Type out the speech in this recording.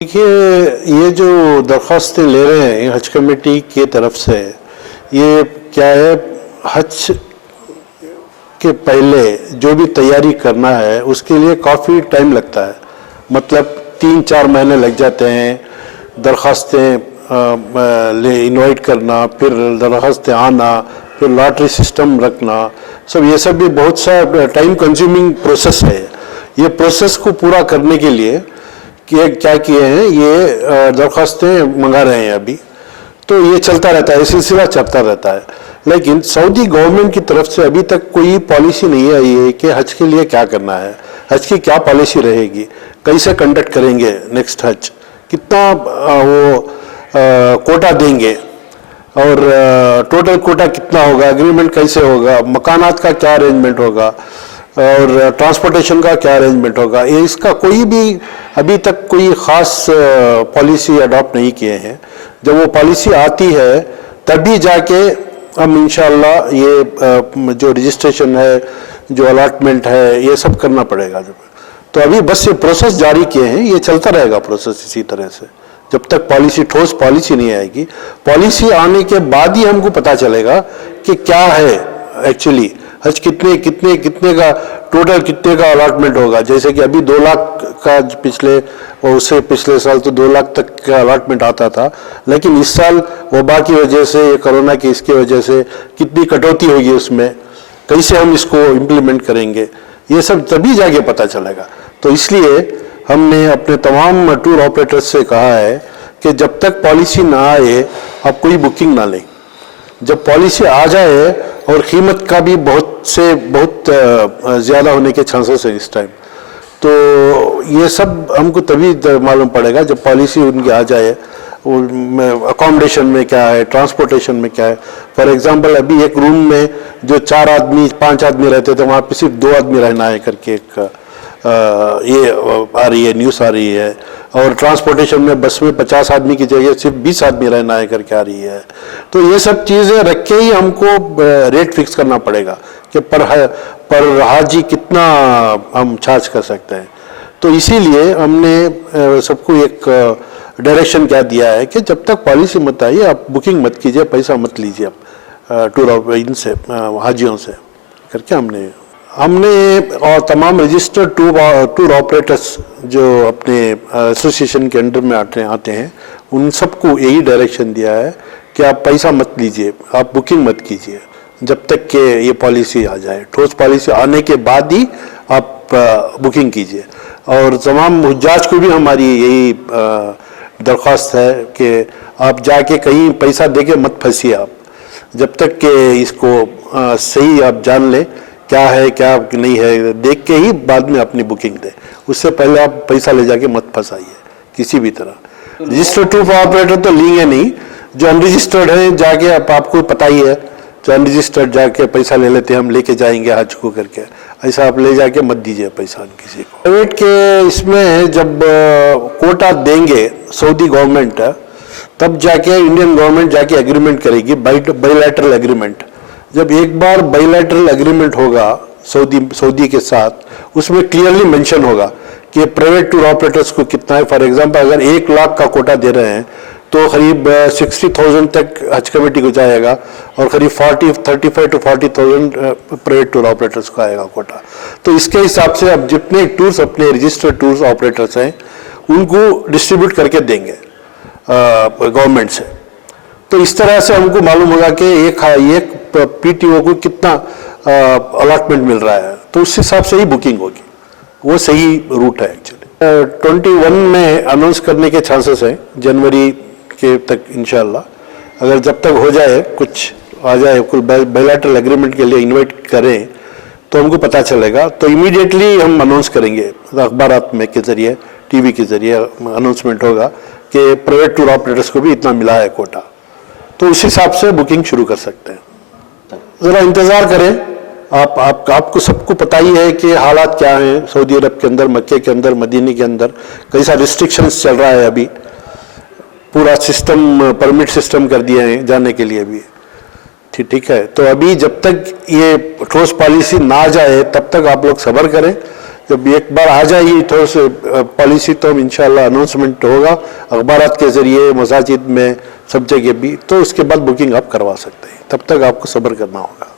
देखिए, ये जो दरख्वास्तें ले रहे हैं हज कमेटी के तरफ से, ये क्या है, हज के पहले जो भी तैयारी करना है उसके लिए काफ़ी टाइम लगता है। मतलब 3-4 महीने लग जाते हैं दरख्वास्तें इनवाइट करना, फिर दरख्वास्तें आना, फिर लॉटरी सिस्टम रखना, ये सब भी बहुत सा टाइम कंज्यूमिंग प्रोसेस है। ये प्रोसेस को पूरा करने के लिए क्या किए हैं, ये दरख्वास्तें मंगा रहे हैं अभी, तो ये चलता रहता है, ये सिलसिला चलता रहता है। लेकिन सऊदी गवर्नमेंट की तरफ से अभी तक कोई पॉलिसी नहीं आई है कि हज के लिए क्या करना है, हज की क्या पॉलिसी रहेगी, कैसे कंडक्ट करेंगे नेक्स्ट हज, कितना कोटा देंगे और टोटल कोटा कितना होगा, एग्रीमेंट कैसे होगा, मकानात का क्या अरेंजमेंट होगा और ट्रांसपोर्टेशन का क्या अरेंजमेंट होगा, ये इसका कोई भी अभी तक कोई ख़ास पॉलिसी अडॉप्ट नहीं किए हैं। जब वो पॉलिसी आती है तभी जाके हम इंशाअल्लाह ये जो रजिस्ट्रेशन है, जो अलॉटमेंट है, ये सब करना पड़ेगा। तो अभी बस ये प्रोसेस जारी किए हैं, ये चलता रहेगा प्रोसेस इसी तरह से जब तक पॉलिसी, ठोस पॉलिसी नहीं आएगी। पॉलिसी आने के बाद ही हमको पता चलेगा कि क्या है एक्चुअली, हज कितने का टोटल, कितने का अलॉटमेंट होगा। जैसे कि अभी 2 लाख का पिछले और उससे पिछले साल तो 2 लाख तक का अलॉटमेंट आता था, लेकिन इस साल वबा की वजह से, ये कोरोना की इसकी वजह से कितनी कटौती होगी उसमें, कैसे हम इसको इम्प्लीमेंट करेंगे, ये सब तभी जाके पता चलेगा। तो इसलिए हमने अपने तमाम टूर ऑपरेटर्स से कहा है कि जब तक पॉलिसी ना आए आप कोई बुकिंग ना लें। जब पॉलिसी आ जाए, और कीमत का भी बहुत ज़्यादा होने के चांसेस है इस टाइम, तो ये सब हमको तभी मालूम पड़ेगा जब पॉलिसी उनकी आ जाए। अकोमोडेशन में क्या है, ट्रांसपोर्टेशन में क्या है। फॉर एग्जांपल अभी एक रूम में जो 4 आदमी 5 आदमी रहते थे, वहाँ पे सिर्फ 2 आदमी रहना है करके एक ये आ रही है, न्यूज़ आ रही है। और ट्रांसपोर्टेशन में बस में 50 आदमी की जगह सिर्फ 20 आदमी रहना है करके आ रही है। तो ये सब चीज़ें रख के ही हमको रेट फिक्स करना पड़ेगा कि पर हाजी कितना हम चार्ज कर सकते हैं। तो इसीलिए हमने सबको एक डायरेक्शन क्या दिया है कि जब तक पॉलिसी मत आई आप बुकिंग मत कीजिए, पैसा मत लीजिए आप टूर इनसे हाजियों से करके हमने और तमाम रजिस्टर्ड टूर ऑपरेटर्स जो अपने एसोसिएशन के अंडर में आते हैं, उन सबको यही डायरेक्शन दिया है कि आप पैसा मत लीजिए, आप बुकिंग मत कीजिए जब तक कि ये पॉलिसी आ जाए। ठोस पॉलिसी आने के बाद ही आप बुकिंग कीजिए। और तमाम हुज्जाज को भी हमारी यही दरख्वास्त है कि आप जाके कहीं पैसा देके मत फंसिए आप, जब तक कि इसको सही आप जान लें क्या है क्या नहीं है, देख के ही बाद में अपनी बुकिंग दें। उससे पहले आप पैसा ले जाके मत फंसाइए किसी भी तरह। रजिस्टर्ड टूर ऑपरेटर तो लेंगे नहीं, जो अनरजिस्टर्ड है जाके आपको पता ही है, जो अनरजिस्टर्ड जाके पैसा ले लेते हैं, हम लेके जाएंगे हज को करके, ऐसा आप ले जाके मत दीजिए पैसा किसी को। प्राइवेट के इसमें जब कोटा देंगे सऊदी गवर्नमेंट, तब जाके इंडियन गवर्नमेंट जाके एग्रीमेंट करेगी, बाइलैटरल एग्रीमेंट। जब एक बार बाइलैटरल एग्रीमेंट होगा सऊदी के साथ, उसमें क्लियरली मेंशन होगा कि प्राइवेट टूर ऑपरेटर्स को कितना है। फॉर एग्जांपल अगर 1 लाख का कोटा दे रहे हैं तो करीब 60,000 तक हज कमेटी को जाएगा और करीब 35 to 40,000 प्राइवेट टूर ऑपरेटर्स को आएगा कोटा। तो इसके हिसाब से अब जितने टूर्स अपने रजिस्टर्ड टूर्स ऑपरेटर्स हैं उनको डिस्ट्रीब्यूट करके देंगे गवर्नमेंट से। तो इस तरह से हमको मालूम होगा कि एक पीटीओ को कितना अलॉटमेंट मिल रहा है, तो उस हिसाब से ही बुकिंग होगी। वो सही रूट है एक्चुअली। 21 में अनाउंस करने के चांसेस हैं, जनवरी के तक इंशाल्लाह। अगर जब तक हो जाए, कुछ आ जाए, कुछ बाइलैटरल एग्रीमेंट के लिए इन्वाइट करें तो हमको पता चलेगा, तो इमीडिएटली हम अनाउंस करेंगे अखबारात में के ज़रिए, टीवी के ज़रिए अनाउंसमेंट होगा कि प्राइवेट टूर ऑपरेटर्स को भी इतना मिला है कोटा, तो उस हिसाब से बुकिंग शुरू कर सकते हैं। ज़रा इंतज़ार करें। आपको सबको पता ही है कि हालात क्या हैं सऊदी अरब के अंदर, मक्के के अंदर, मदीने के अंदर कैसा रिस्ट्रिक्शंस चल रहा है। अभी पूरा सिस्टम, परमिट सिस्टम कर दिया है जाने के लिए भी, ठीक है। तो अभी जब तक ये ठोस पॉलिसी ना जाए तब तक आप लोग सब्र करें। जब एक बार आ जाएगी थोड़ा से पॉलिसी तो इंशाल्लाह अनाउंसमेंट होगा अखबारात के जरिए, मसाजिद में, सब जगह भी, तो उसके बाद बुकिंग आप करवा सकते हैं। तब तक आपको सब्र करना होगा।